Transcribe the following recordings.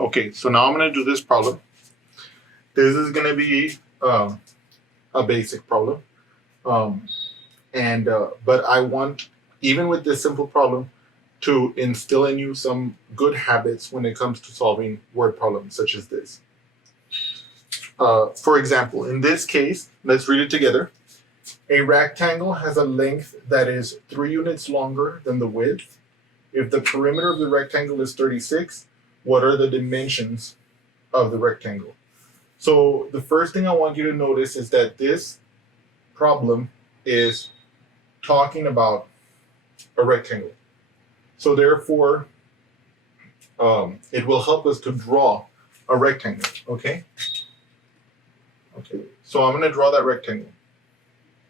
Okay, so now I'm going to do this problem. This is going to be a basic problem. But I want, even with this simple problem, to instill in you some good habits when it comes to solving word problems such as this. For example, in this case, let's read it together. A rectangle has a length that is 3 units longer than the width. If the perimeter of the rectangle is 36, what are the dimensions of the rectangle? So the first thing I want you to notice is that this problem is talking about a rectangle. So therefore, it will help us to draw a rectangle, okay? Okay, so I'm gonna draw that rectangle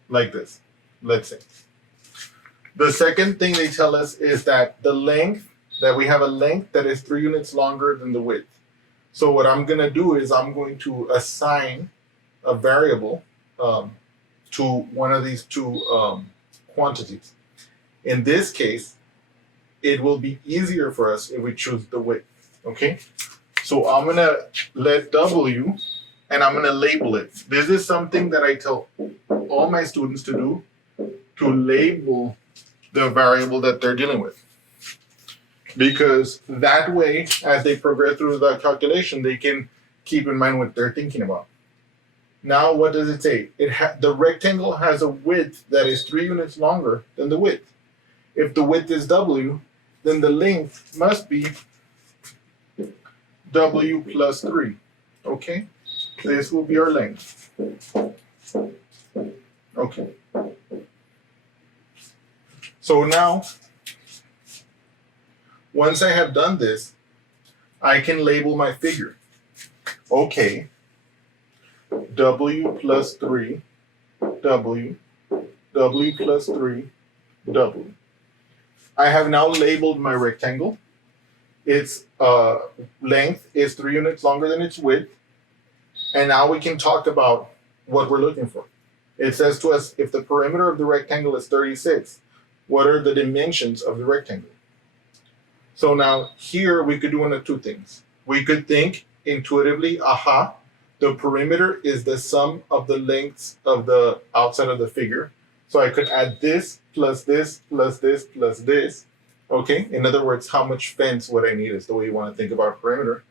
like this, let's say. The second thing they tell us is that we have a length that is 3 units longer than the width. So what I'm gonna do is I'm going to assign a variable to one of these two quantities. In this case, it will be easier for us if we choose the width, okay? So I'm gonna let W, and I'm gonna label it. This is something that I tell all my students to do, to label the variable that they're dealing with. Because that way, as they progress through the calculation, they can keep in mind what they're thinking about. Now, what does it say? The rectangle has a width that is 3 units longer than the width. If the width is W, then the length must be W plus 3. Okay? This will be our length. Okay. So now, once I have done this, I can label my figure. Okay. W plus 3, W, W plus 3, W. I have now labeled my rectangle. Its length is 3 units longer than its width. And now we can talk about what we're looking for. It says to us, if the perimeter of the rectangle is 36, what are the dimensions of the rectangle? So now here we could do one of two things. We could think intuitively, the perimeter is the sum of the lengths of the outside of the figure. So I could add this plus this plus this plus this. Okay, in other words, how much fence would I need is the way you want to think about perimeter.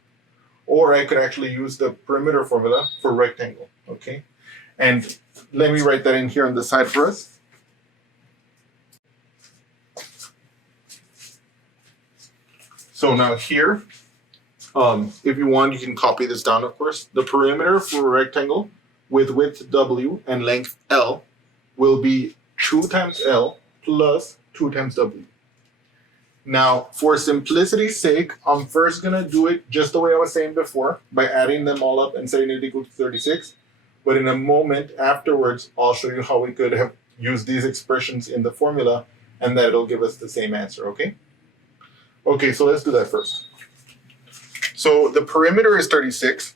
Or I could actually use the perimeter formula for rectangle. Okay, and let me write that in here on the side for us. So now here, if you want, you can copy this down, of course. The perimeter for a rectangle with width W and length L will be 2 times L plus 2 times W. Now, for simplicity's sake, I'm first going to do it just the way I was saying before, by adding them all up and setting it equal to 36. But in a moment afterwards, I'll show you how we could have used these expressions in the formula, and that it'll give us the same answer, okay? Okay, so let's do that first. So the perimeter is 36.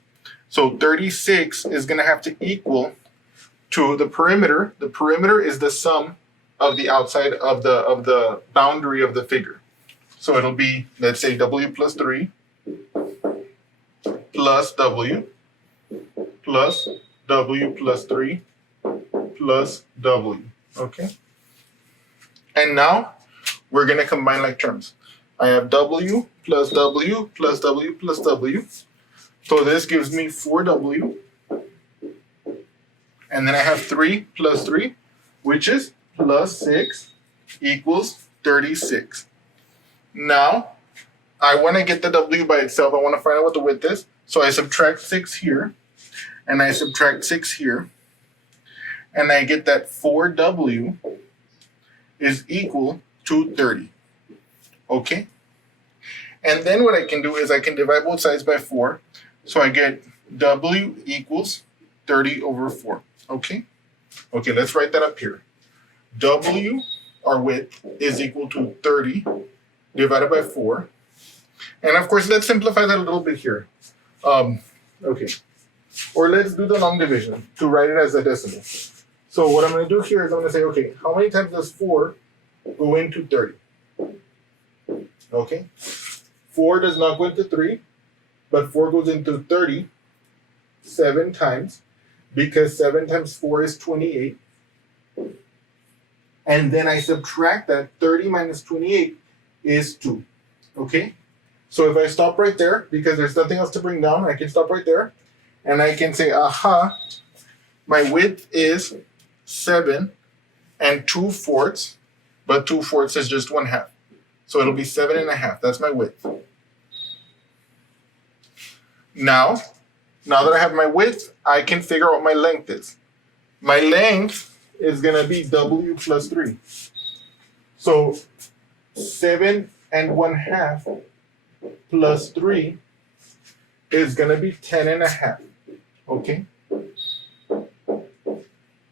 So 36 is going to have to equal to the perimeter. The perimeter is the sum of the outside of the boundary of the figure. So it'll be, let's say, W plus 3 plus W plus W plus 3 plus W. Okay? And now we're going to combine like terms. I have W plus W plus W plus W. So this gives me 4W. And then I have 3 plus 3, which is plus 6 equals 36. Now, I want to get the W by itself. I want to find out what the width is. So I subtract 6 here, and I subtract 6 here. And I get that 4W is equal to 30. Okay? And then what I can do is I can divide both sides by 4. So I get W equals 30 over 4. Okay? Okay, let's write that up here. W, our width, is equal to 30 divided by 4. And of course, let's simplify that a little bit here. Okay. Or let's do the long division to write it as a decimal. So what I'm going to do here is I'm going to say, okay, how many times does 4 go into 30? Okay. 4 does not go into 3. but 4 goes into 30 7 times, because 7 times 4 is 28. And then I subtract that. 30 minus 28 is 2. Okay? So if I stop right there, because there's nothing else to bring down, I can stop right there. And I can say, aha, my width is 7 and 2/4, but 2/4 is just 1/2. So it'll be 7.5. That's my width. Now that I have my width, I can figure out what my length is. My length is going to be W plus 3. So 7.5 plus 3 is going to be 10.5. Okay?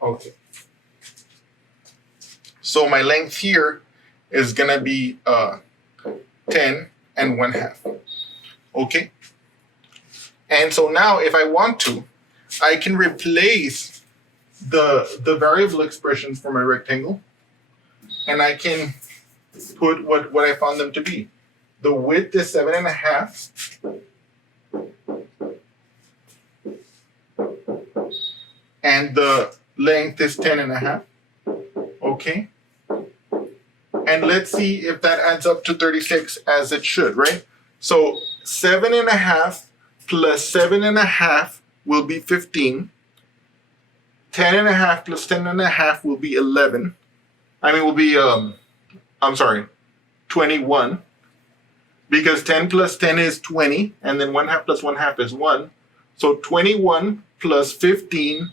Okay. So my length here is going to be 10.5. Okay? And so now if I want to, I can replace the variable expressions for my rectangle, and I can put what I found them to be. The width is 7.5, and the length is 10.5. Okay? And let's see if that adds up to 36 as it should, right? So 7.5 plus 7.5 will be 15. 10.5 plus 10.5 will be 11. Will be, 21. Because 10 plus 10 is 20, and then 1/2 plus 1/2 is 1. So 21 plus 15,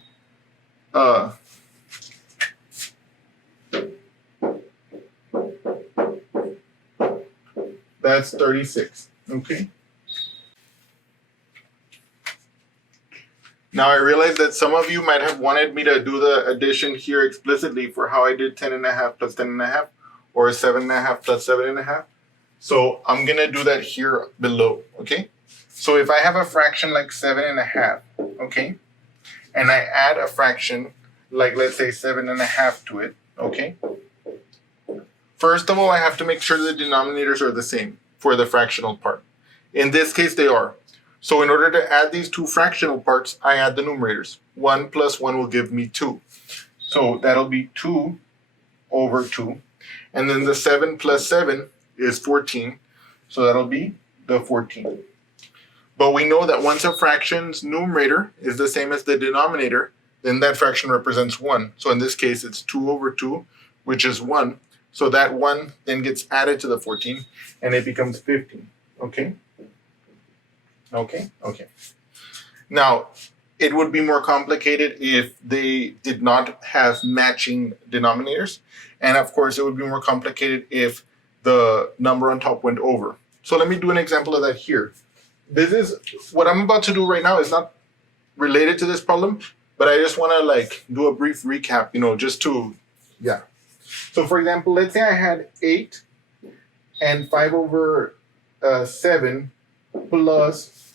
that's 36. Okay? Now I realize that some of you might have wanted me to do the addition here explicitly for how I did 10.5 plus 10.5, or 7.5 plus 7.5. So I'm going to do that here below, okay? So if I have a fraction like 7.5, okay, and I add a fraction like, let's say, 7.5 to it, okay? First of all, I have to make sure the denominators are the same for the fractional part. In this case, they are. So in order to add these two fractional parts, I add the numerators. 1 plus 1 will give me 2. So that'll be 2 over 2. And then the 7 plus 7 is 14. So that'll be the 14. But we know that once a fraction's numerator is the same as the denominator, then that fraction represents 1. So in this case, it's 2 over 2, which is 1. So that 1 then gets added to the 14, and it becomes 15. Okay? Okay. Now, it would be more complicated if they did not have matching denominators. And of course, it would be more complicated if the number on top went over. So let me do an example of that here. This is what I'm about to do right now is not related to this problem, but I just want to do a brief recap, just to, yeah. So for example, let's say I had 8 and 5 over 7 plus,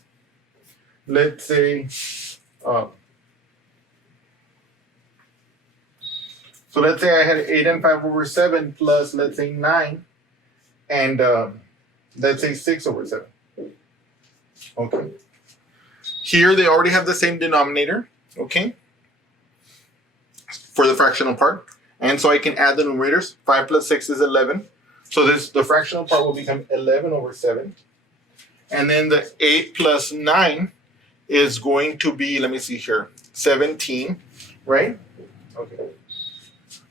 let's say, so let's say I had 8 and 5 over 7 plus, let's say, 9 and let's say 6 over 7. Okay. Here they already have the same denominator, okay, for the fractional part. And so I can add the numerators. 5 plus 6 is 11. So the fractional part will become 11 over 7. And then the 8 plus 9 is going to be, let me see here, 17, right? Okay.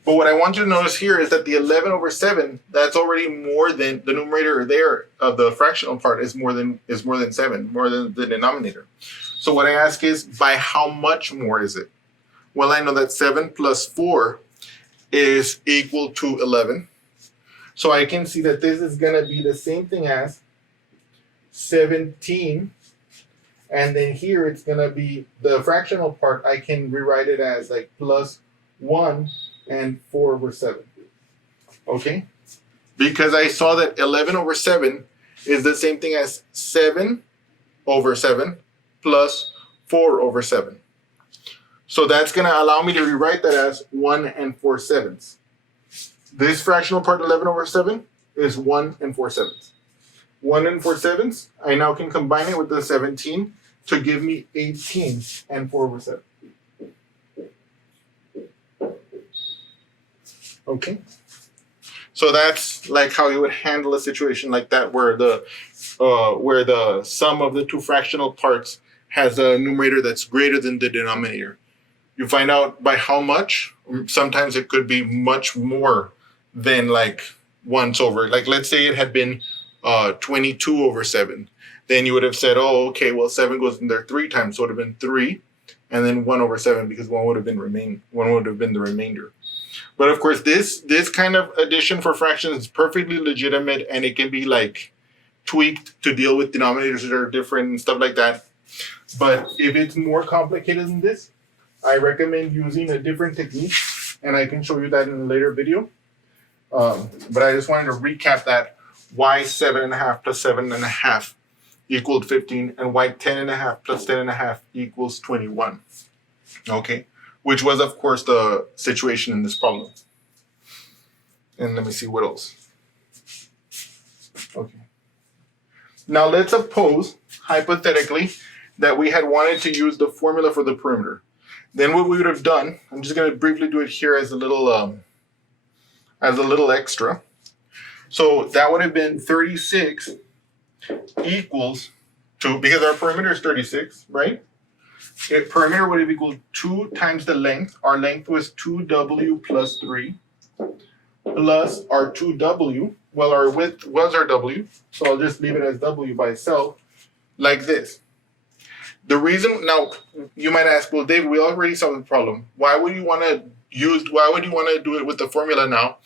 But what I want you to notice here is that the 11 over 7, that's already more than the numerator there of the fractional part is more than 7, more than the denominator. So what I ask is, by how much more is it? Well, I know that 7 plus 4 is equal to 11. So I can see that this is going to be the same thing as 17. And then here it's going to be the fractional part. I can rewrite it as plus 1 and 4 over 7. Okay? Because I saw that 11 over 7 is the same thing as 7 over 7 plus 4 over 7. So that's going to allow me to rewrite that as 1 and 4 sevenths. This fractional part, 11 over 7, is 1 and 4 sevenths. 1 and 4 sevenths. I now can combine it with the 17 to give me 18 and 4 over 7. Okay. So that's like how you would handle a situation like that where the sum of the two fractional parts has a numerator that's greater than the denominator. You find out by how much. Sometimes it could be much more than like once over. Like let's say it had been 22 over 7. Then you would have said, oh, okay, well 7 goes in there 3 times, so it would have been 3, and then 1 over 7 because 1 would have been the remainder. But of course, this kind of addition for fractions is perfectly legitimate, and it can be like tweaked to deal with denominators that are different and stuff like that. But if it's more complicated than this, I recommend using a different technique, and I can show you that in a later video. But I just wanted to recap that why 7.5 plus 7.5 equaled 15, and why 10.5 plus 10.5 equals 21. Okay, which was of course the situation in this problem. And let me see what else. Okay. Now let's suppose, hypothetically, that we had wanted to use the formula for the perimeter. Then what we would have done, I'm just going to briefly do it here as a little extra. So that would have been 36 equals to, because our perimeter is 36, right? Perimeter would have equaled 2 times the length. Our length was 2w plus 3 plus our 2w. Well, our width was our w, so I'll just leave it as w by itself, like this. The reason, now you might ask, well, Dave, we already solved the problem. Why would you want to do it with the formula now,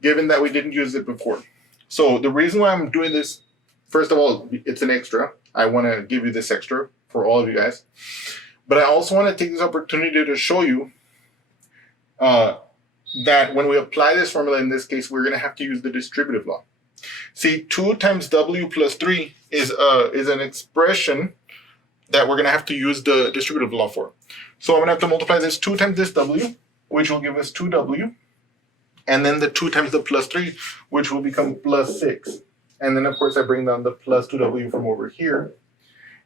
given that we didn't use it before? So the reason why I'm doing this, first of all, it's an extra. I want to give you this extra for all of you guys. But I also want to take this opportunity to show you that when we apply this formula, in this case, we're going to have to use the distributive law. See, 2 times w plus 3 is an expression that we're going to have to use the distributive law for. So I'm going to have to multiply this 2 times this w, which will give us 2w, and then the 2 times the plus 3, which will become plus 6. And then, of course, I bring down the plus 2w from over here,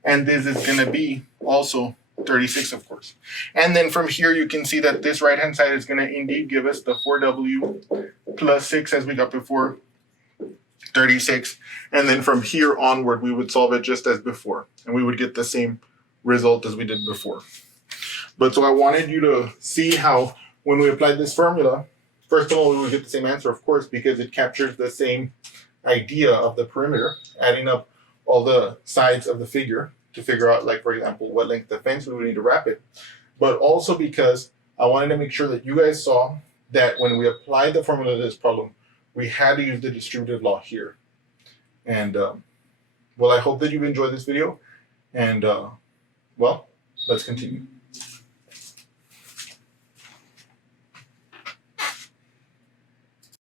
and this is going to be also 36, of course. And then from here, you can see that this right-hand side is going to indeed give us the 4w plus 6 as we got before, 36. And then from here onward, we would solve it just as before, and we would get the same result as we did before. But so I wanted you to see how when we applied this formula, first of all, we would get the same answer, of course, because it captures the same idea of the perimeter, adding up all the sides of the figure to figure out, like, for example, what length of fence we would need to wrap it. But also because I wanted to make sure that you guys saw that when we applied the formula to this problem, we had to use the distributive law here. And, well, I hope that you've enjoyed this video. And, well, let's continue.